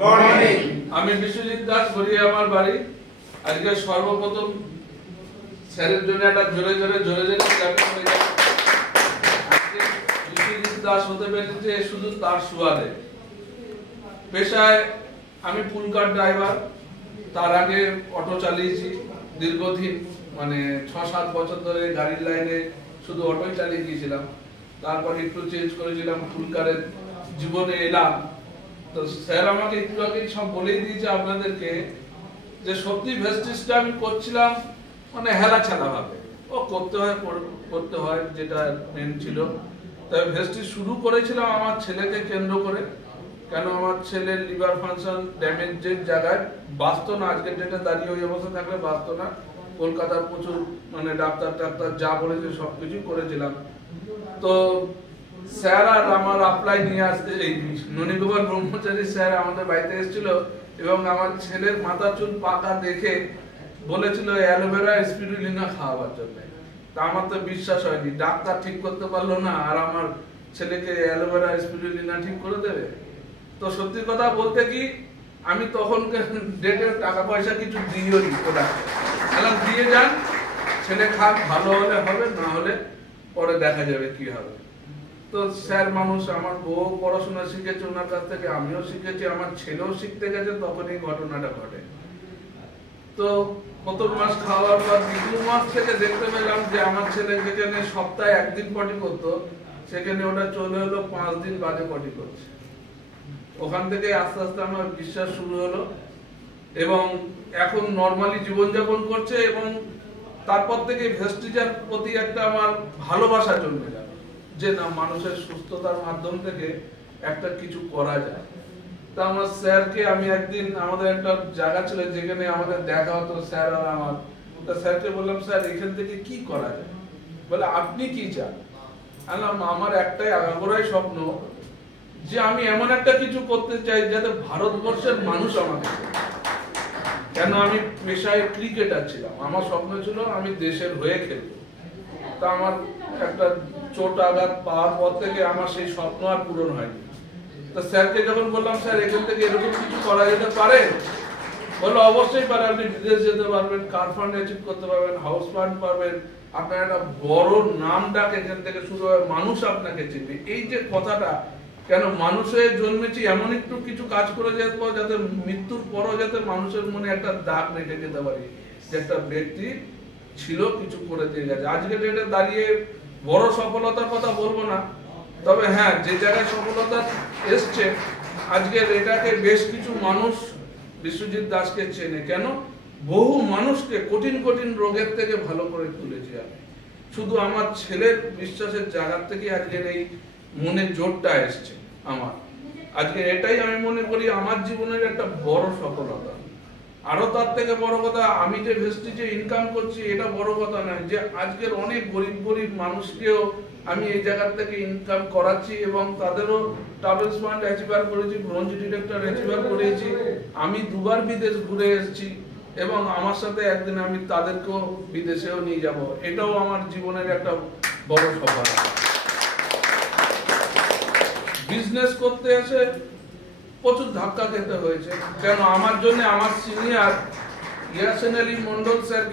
Morning. আমি বিশ্বজিৎ দাস, গড়িয়া আমার বাড়ি। আজকে সর্বপ্রথম স্যারের জন্য একটা জোরে ক্ল্যাপিং হয়ে যাবে। আজকে বিশ্বজিৎ দাস হতে পেরেছে শুধু তার সুবাদে। পেশায় আমি পুলকার ড্রাইভার, তার আগে অটো চালিয়েছি দীর্ঘদিন, মানে 6-7 বছর ধরে গাড়ির লাইনে শুধু অটোই চালিয়ে গিয়েছিলাম। তারপর একটু চেঞ্জ করেছিলাম, পুলকারের জীবনে এলাম। তো স্যার আমাকে একটু আগে সব বলেই দিয়েছে আপনাদেরকে যে সত্যি ভেস্টিজটা আমি করছিলাম মানে হেলা ছাড়া ভাবে, ও করতে হয় যেটা মেন ছিল। তাই ভেস্টিজ শুরু করেছিলাম আমার ছেলেকে কেন্দ্র করে, কেন আমার ছেলের লিভার ফাংশন ড্যামেজের জায়গায় বাঁচত না। আজকের ডেটে দাঁড়িয়ে ওই অবস্থা থাকলে বাঁচত না। কলকাতার প্রচুর মানে ডাক্তার যা বলেছে সবকিছু করেছিলাম। তো স্যার আর আমার অ্যাপ্লাই নিয়ে আসতে এই ননীগোপাল ব্রহ্মচারী স্যার আমাদের বাড়িতে এসেছিল এবং আমার ছেলের মাথা চুল পাকা দেখে বলেছিল অ্যালোভেরা স্পিরুলিনা খাওয়াবার জন্য। তা আমার তো বিশ্বাস হয়নি, ডাক্তার ঠিক করতে পারলো না আর আমার ছেলেকে অ্যালোভেরা স্পিরুলিনা ঠিক করে দেবে। তো সত্যি কথা বলতে কি, আমি তখন ডেটে টাকা পয়সা কিছু দিইও নি, দিয়ে যান, ছেলে খাক, ভালো হলে হবে, না হলে পরে দেখা যাবে কি হবে। তো স্যার মানুষ, আমার বউ পড়াশোনা শিখেছে ওনার কাছ থেকে, আমিও শিখেছি, আমার ছেলেও শিখতে গেছে, তখন এই ঘটনাটা ঘটে। তো প্রথম মাস খাওয়ার পর 2 মাস থেকে দেখতে পেলাম যে আমার ছেলে যেখানে সপ্তাহে 1 দিন পটি করতো, সেখানে ওটা চলে হলো 5 দিন বাদে পটি করছে। ওখান থেকে আস্তে আস্তে আমার বিশ্বাস শুরু হলো এবং এখন নর্মালি জীবনযাপন করছে। এবং তারপর থেকে ভেস্টিজের প্রতি একটা আমার ভালোবাসা জন্মে গেল যে না, মানুষের সুস্থতার মাধ্যম থেকে একটা কিছু করা যায়। তা আমার স্যারকে আমি একদিন, আমাদের একটা জায়গা ছিল যেখানে আমাদের দেখা হতো স্যার আর আমার, তা স্যারকে বললাম, স্যার এখান থেকে কি করা যায়? বলে আপনি কি চান? আমার একটাই আগাগোড়াই স্বপ্ন যে আমি এমন একটা কিছু করতে চাই যাতে ভারতবর্ষের মানুষ আমাকে, কেন আমি পেশায় ক্রিকেটার ছিলাম, আমার স্বপ্ন ছিল আমি দেশের হয়ে খেলবো। তা আমার একটা চোট আঘাত পাওয়ার পর থেকে আমার সেই স্বপ্ন আর পূরণ হয়নি। তো স্যারকে যখন বললাম, স্যার এখান থেকে এরকম কিছু করা যেতে পারে, বললো অবশ্যই পারে, আপনি বিদেশ যেতে পারবেন, কার ফান্ড অ্যাচিভ করতে পারবেন, হাউস ফান্ড পারবেন, আপনার একটা বড় নাম ডাক এখান থেকে শুরু হবে, মানুষ আপনাকে চিনবে। এই যে কথাটা, কেন মানুষের জন্মেছি এমন একটু কিছু কাজ করে যেতে পারবো যাতে মৃত্যুর পরও যাতে মানুষের মনে একটা দাগ রেখে যেতে পারি যে একটা ব্যক্তি ছিল, কিছু করে দিয়ে গেছে। আজকে ডেটে দাঁড়িয়ে বড় সফলতার কথা বলবো না, তবে হ্যাঁ, যে জায়গায় সফলতা এসছে আজকের এটাকে বেশ কিছু মানুষ বিশ্বজিৎ দাসকে চেনে। কেন? বহু মানুষকে কঠিন কঠিন রোগের থেকে ভালো করে তুলেছি আমি। শুধু আমার ছেলের বিশ্বাসের জায়গা থেকে আজকের এই মনে জোরটা এসছে আমার। আজকে এটাই আমি মনে করি আমার জীবনের একটা বড় সফলতা। আরো তার থেকে বড় কথা, আমি যে ভেস্টিজে ইনকাম করছি এটা বড় কথা নয়, যে আজকের অনেক গরিব মানুষকেও আমি এই জায়গা থেকে ইনকাম করাচ্ছি এবং তাদেরও ট্রাভেলস ফান্ড অ্যাচিভার করেছি, ব্রোঞ্জ ডিরেক্টর অ্যাচিভার করেছি। আমি 2 বার বিদেশ ঘুরে এসেছি এবং আমার সাথে একদিন আমি তাদেরকেও বিদেশেও নিয়ে যাব। এটাও আমার জীবনের একটা বড় সফলতা। বিজনেস করতে এসে প্রচুর ধাক্কা খেতে হয়েছে, কেন আমার জন্য আমার সিনিয়র ইয়াসিন আলী মন্ডল স্যারকে